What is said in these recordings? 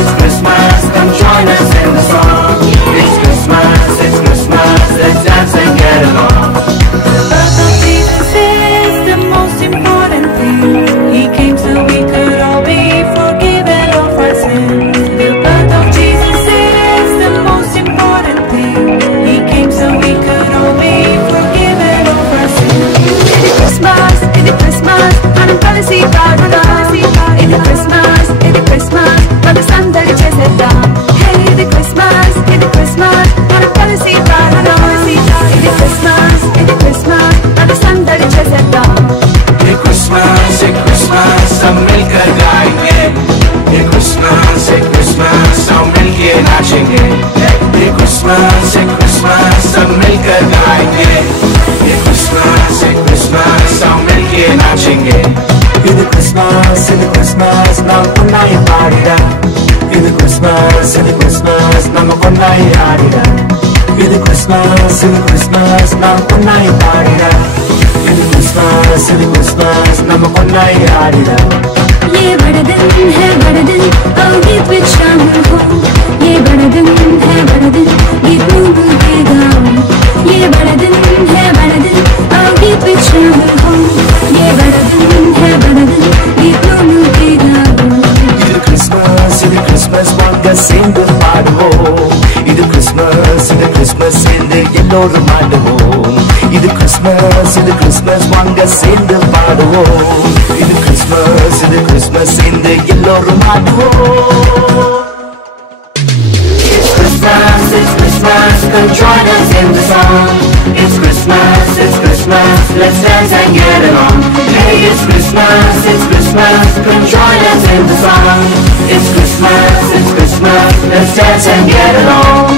it's Christmas, come join us in the song. It's Christmas, let's dance and get along. The birth of Jesus is the most important thing. He came so we could all be forgiven of our sins. The birth of Jesus is the most important thing. He came so we could all be forgiven of our sins. In the Christmas, మనం కలిసి పాడుదాం. In the Christmas, మన సందడి చేసేద్దాం. Hey, the Christmas, మనం కలిసి పాడుదాం. In the Christmas, మన సందడి చేసేద్దాం. ये Christmas, सब मिलकर गाएंगे. ये Christmas, सब मिलके नाचेंगे. ये Christmas, सब मिलकर गाएंगे. ये Christmas, सब मिलके नाचेंगे. ఇది Christmas, నమ్ముకున్నాయి పాడిరా. ఇది Christmas, నమ్ముకున్నాయి ఆడిరా. ఇది Christmas, నమ్ముకున్నాయి పాడిరా. ఇది Christmas, నమ్ముకున్నాయి ఆడిరా. ये बड़ा दिन है बड़ा दिन, आओ गीत में शामिल हो. ये बड़ा दिन है बड़ा दिन, गीत में के गाओ. ये बड़ा दिन है बड़ा दिन, आओ गीत में शामिल हो. ये बड़ा दिन है बड़ा दिन, गीत में के गाओ. ఇది Christmas, వాంగా సింగు పాడువో. ఇది Christmas, సింగు ఎల్లోరు మాడువో. ఇది Christmas, వాంగా సింగు పాడువో. ఇది Christmas, Singh ఎల్లోరు మాడువో. It's Christmas, come join us in the song. It's Christmas, let's dance and get along. Hey, it's Christmas, come join us in the song. It's Christmas, let's dance and get along.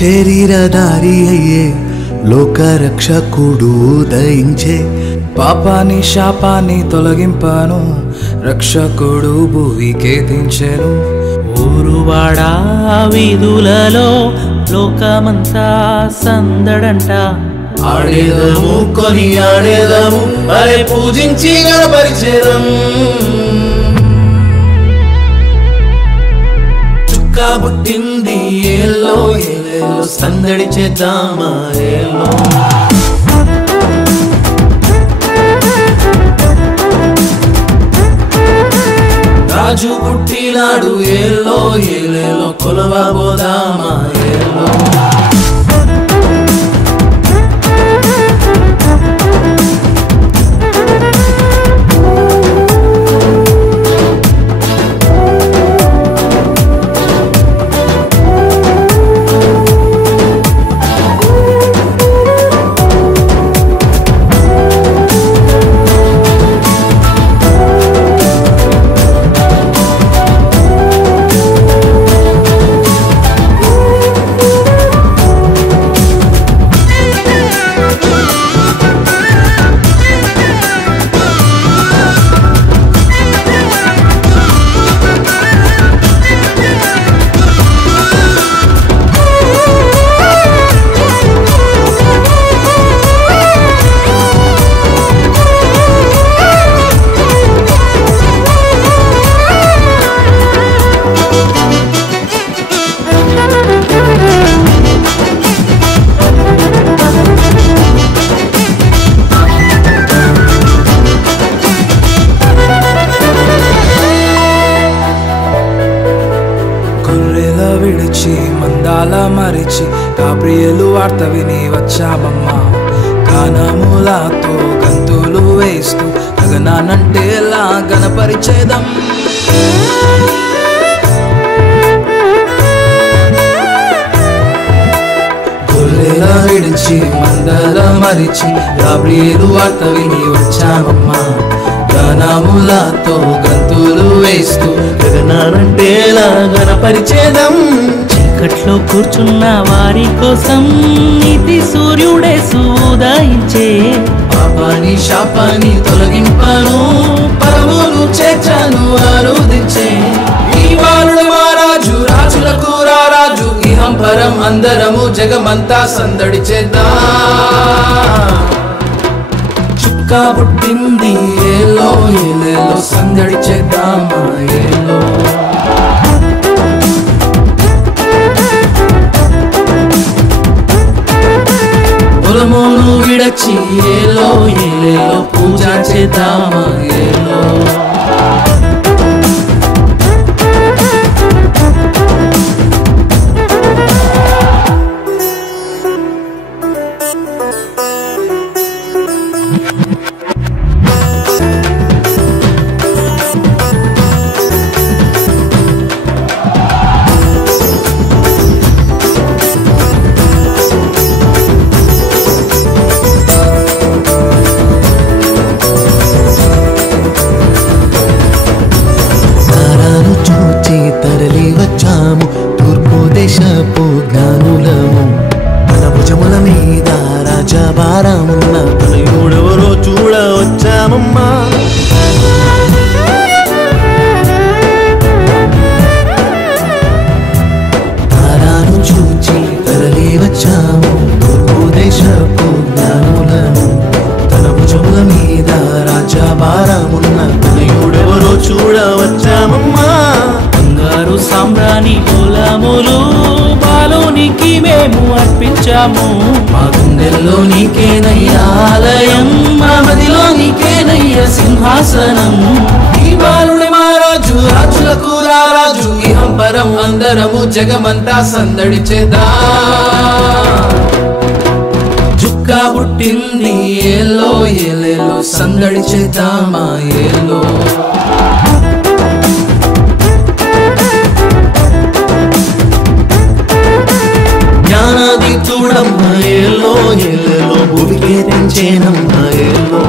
శరీరధారి అయ్యే లోకరక్షకుడు దయించే. పాపాన్ని శాపాన్ని తొలగింపాను, రక్షకుడు భూమికే దించెను. ఊరువాడా వీధులలో లోకమంతా సందడంట. ఆడేదము కొని ఆడేదము, అరే పూజించి గణపరిచేదం. చుక్క పుట్టింది ఏలో సందడి చేద్దామా ఏలో. రాజు పుట్టినాడు ఏలో ఏలేలో, కొలవబోదామా ఏలో. గాబ్రియేలు వార్త విని వచ్చామమ్మా గానములతో గంతులు వేస్తూ గగనానంటేలా గణపరిచేదం గొర్రెల విడిచి మందల మరిచి గాబ్రియేలు వార్త విని వచ్చామమ్మా గానములతో గంతులు వేస్తూ గగనానంటేలా గణపరిచేదం చీకట్లో కూర్చున్న వారి కోసం నీతి సూర్యుడే ఉదయించే పాపాని శాపాన్ని తొలగింపను పరమును చేర్చను ఆరోదించే ఈ బాలుడు మా రాజు రాజులకు రారాజు ఇహం పరం అందరము జగమంతా సందడి చేద్దాం చుక్క పుట్టింది ఏలో ఏలేలో సందడి చేద్దామా ఏలో పొలమును విడచి ఏలో ఏలేలో పూజ చేద్దామా ఏలో దేశపు జ్ఞానులము మన భుజముల మీద రాజభారమున్న తనయుడెవరో చూడ వచ్చామమ్మా తారాను చూచి తరలి వచ్చాము తూర్పు దేశపు జ్ఞానులము తన భుజముల మీద రాజభారమున్న తనయుడెవరో చూడ వచ్చామమ్మా బంగారు సాంబ్రాణి పొలములు బాలునికి మేము అర్పించాము మా గుండెల్లో నీకేనయ్యా ఆలయం మా మదిలో నీకేనయ్యా సింహాసనం ఈ బాలుడి మా రాజు రాజులకు రారాజు ఇహం పరం అందరము జగమంతా సందడి చేద్దాం చుక్క పుట్టింది ఏలో ఏలేలో సందడి చేద్దామా ఏలో జ్ఞానాది చూడమ్మ ఏలో ఏలేలో భూమికే తెంచేనమ్మ ఏలో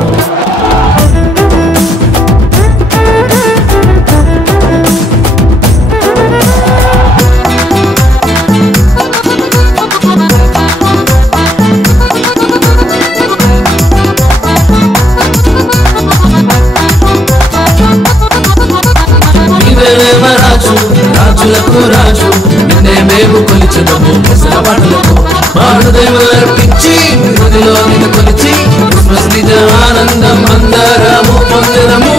రాజు రాజులకు రాజు నిన్నే మేము కొలిచెదము పాటలతో మాడు దేవులర్పించి మదిలో నిన్ను కొలిచి క్రిస్మస్ నిజ ఆనందం అందరము పొందెదము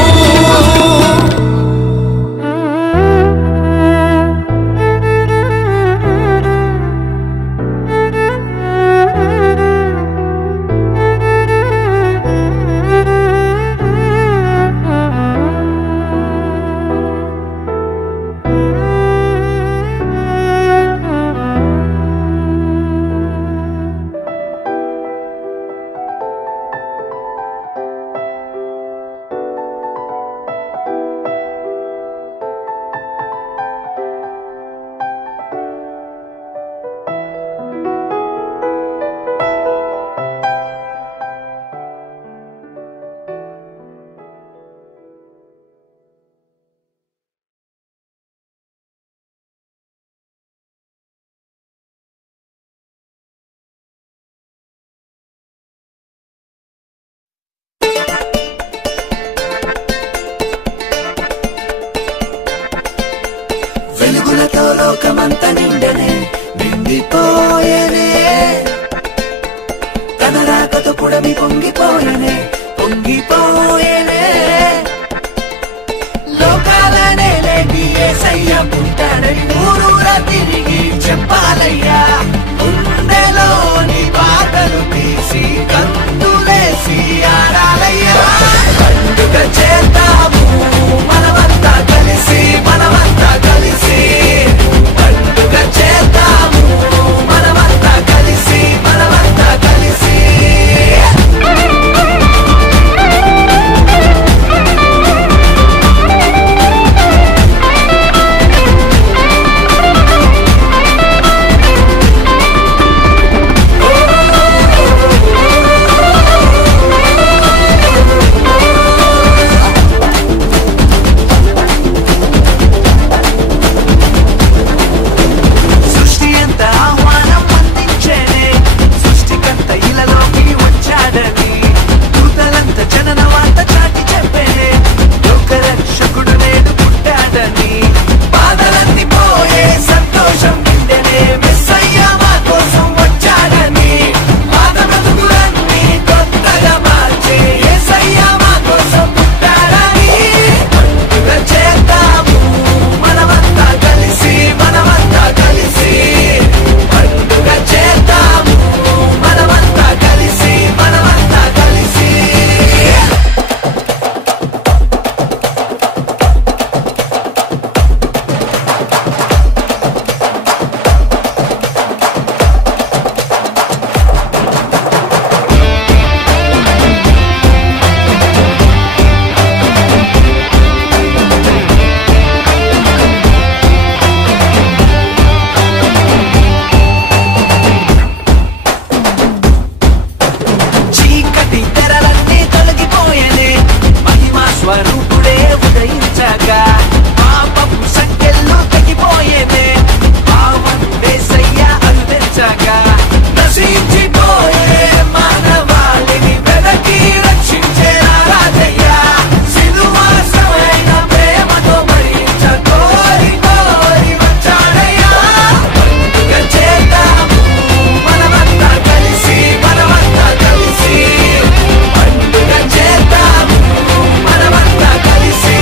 వెలుగులతో లోకమంత నిండనే నిండిపోయేనే తన రాకతో పుడమి పొంగిపోయేనే పొంగిపోయేనే లోకాలనే లేని యేసయ్య పుట్టాడని ఊరూరా తిరిగి చెప్పాలయ్యా గుండెలోని బాటలు తీసి కందులేసి ఆడాలయ్యా పండుగ చేద్దాము మనమంతా కలిసి పండుగ చేద్దాము మనమంతా కలిసి నశించిపోయే మానవాళిని వెదకి రక్షించే రాజయ్య సిలువాశ్రమైన ప్రేమతో భరించ కోరి కోరి వచ్చాడయ్యా పండుగ చేద్దాము మనమంతా కలిసి పండుగ చేద్దాము మనమంతా కలిసి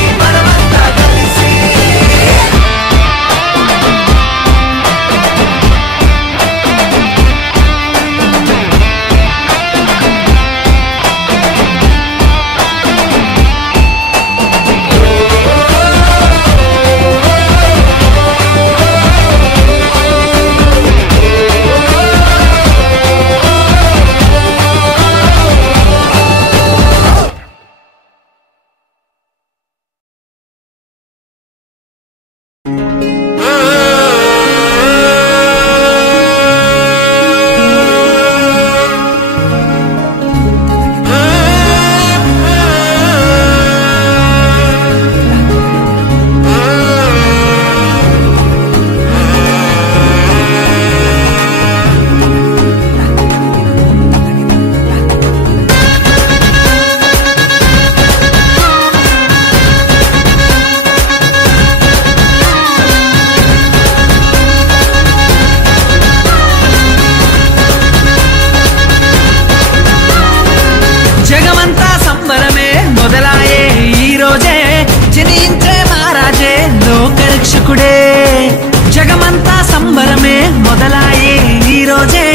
జగమంతా సంబరమే మొదలాయే ఈ రోజే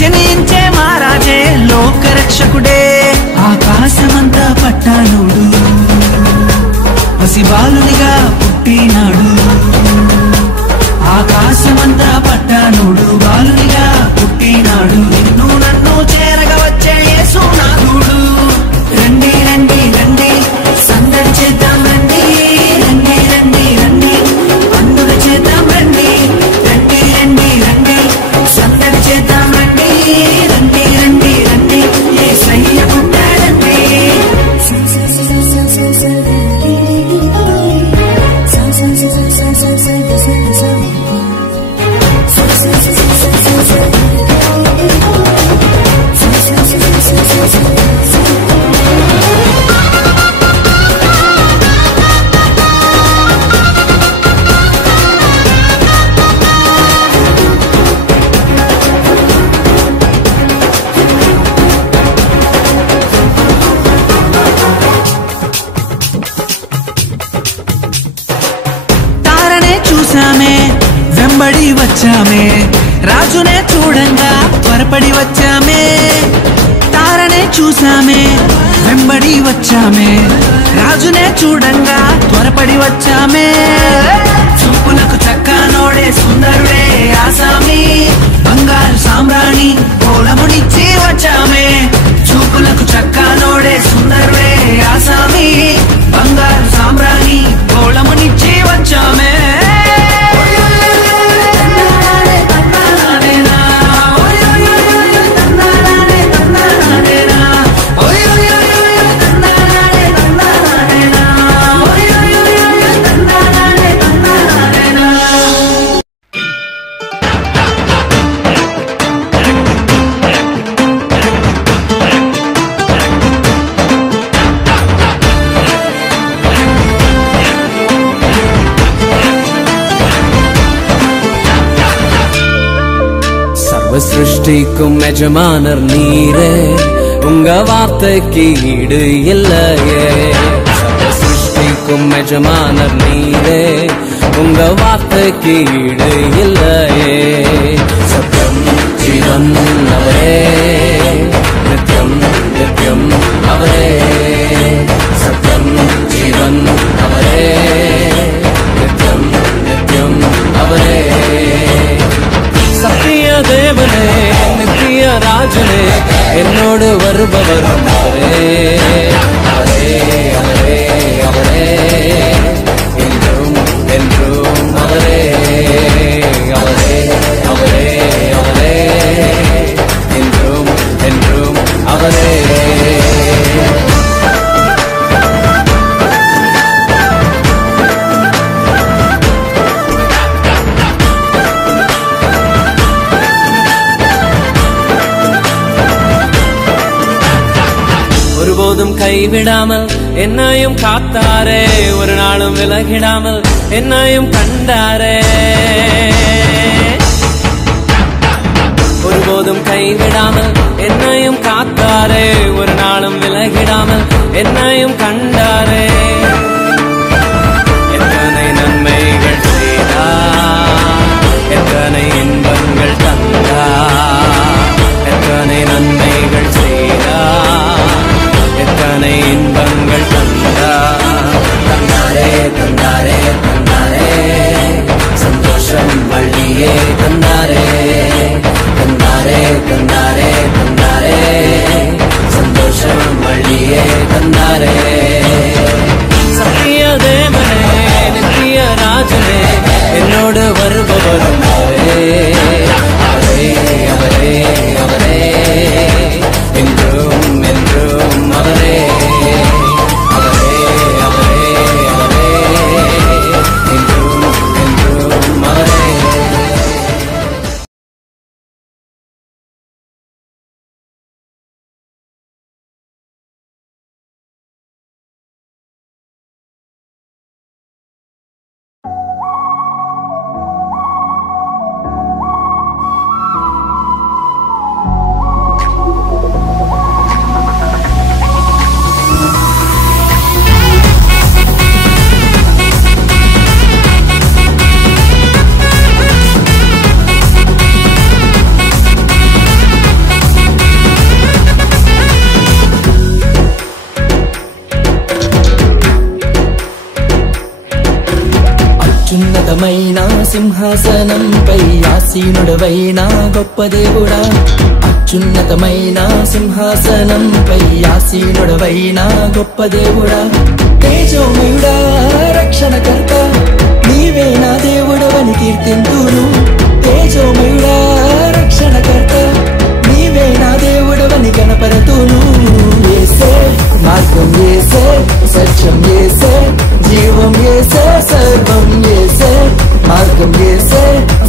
జనించే మహారాజే లోకరక్షకుడే ఆకాశమంతా పట్టానుడు పసిబాలునిగా పుట్టినాడు ఆకాశమంతా పట్టానుడు బాలునిగా పుట్టినాడు నిన్ను నన్ను చేరగా వచ్చే యేసునాథుడు రండి రండి రండి సందడి చేద్దాం రండి రండి రండి రండి పండుగ చేద్దాం రండి రండి రండి రండి సందడి చేద్దాం రండి రండి రండి రండి యేసయ్య పుట్టాడండి చూసామే వెంబడి వచ్చామే రాజునే చూడంగా త్వరపడి వచ్చామే తారనే చూసామే వెంబడి వచ్చామే రాజునే చూడంగా త్వరపడి వచ్చామే చూపులకు చక్కనోడే సుందరుడే ఆసామి బంగారు సామ్రాణి కోలమునిచ్చి వచ్చామే చూపులకు చక్కనోడే సుందరుడే ఆసామి బంగారు సామ్రాణి కోలమునిచ్చి వచ్చామే சிருஷ்டிக்கும் எஜமானர் நீரே உங்க வார்த்தைக்கு ஈடு இல்லையே சர்வ சிருஷ்டிக்கும் எஜமானர் நீரே உங்க வார்த்தைக்கு ஈடு இல்லையே சத்யம் ஜீவன் அவரே நித்யம் நித்யம் அவரே சத்யம் ஜீவன் அவரே நித்யம் நித்யம் அவரே சத்திய தேவனே நித்திய ராஜனே என்னோடு வருபவர் அவரே அவரே அவரே அவரே என்றும் என்றும் அவரே அவரே அவரே அவரே என்றும் என்றும் அவரே ஒருபோதும் கைவிடாமல் என்னையும் காத்தாரே, ஒரு நாளும் விலகிடாமல் என்னையும் கண்டாரே. ஒருபோதும் கைவிடாமல் என்னையும் காத்தாரே, ஒரு நாளும் விலகிடாமல் என்னையும் கண்டாரே. எத்தனை நன்மைகள் செய்தார், எத்தனை இன்பங்கள் தந்தார், எத்தனை நன்மைகள் செய்தார், எத்தனை இன்பங்கள் தந்தார். தந்தாரே தந்தாரே தந்தாரே, சந்தோஷம் வள்ளியே தந்தாரே. தந்தாரே தந்தாரே தந்தாரே, சந்தோஷம் வள்ளியே தந்தாரே. சத்திய தேவனே, நித்திய ராஜனே, என்னோடு வருபவரும் அவரே, அவரே அவரே அவரே, என்றும் என்றும் அவரே, அவரே அவரே அவரே, என்றும் என்றும் அவரே. అత్యున్నతమైన సింహాసనంపై ఆసీనుడవైన గొప్ప దేవుడా, అత్యున్నతమైన సింహాసనంపై ఆసీనుడవైన గొప్ప దేవుడా, తేజోమయుడా రక్షణకర్త, నీవే నా దేవుడవని కీర్తింతును. తేజోమయుడా రక్షణకర్త, నీవే నా దేవుడవని కనపరతును. యేసే మార్గం, యేసే సత్యం, యేసే జీవం, యేసే సర్వం, యేసే మార్గం, యేసే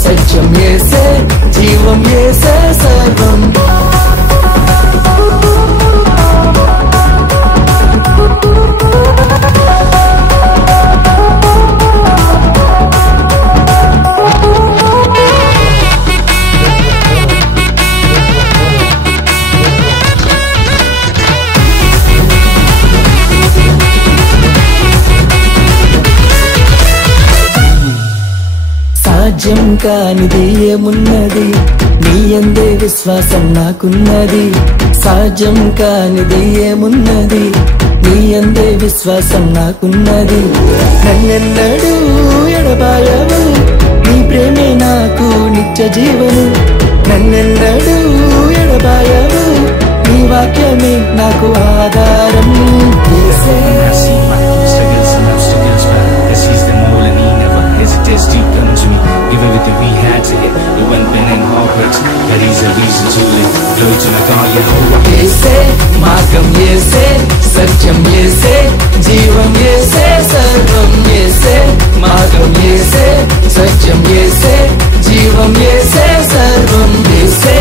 సత్యం, యేసే జీవం, యేసే సర్వం. సాధ్యం కానిది ఏమున్నది, నీ యందే విశ్వాసం నాకున్నది. సాధ్యం కానిది ఏమున్నది, నీ యందే విశ్వాసం నాకున్నది. నన్నెన్నడూ ఎడబాయవు, నీ ప్రేమే నాకు నిత్య జీవము. నన్నెన్నడూ ఎడబాయవు, నీ వాక్యమే నాకు ఆధారం. యేసే hesitates to come to me. Give everything we had to get. It went been in heartbreaks, but he's a reason to live. Glory to my God, Yehovah. యేసే మార్గం, యేసే సత్యం, యేసే జీవం, యేసే సర్వం. యేసే మార్గం, యేసే సత్యం, యేసే జీవం, యేసే సర్వం. యేసే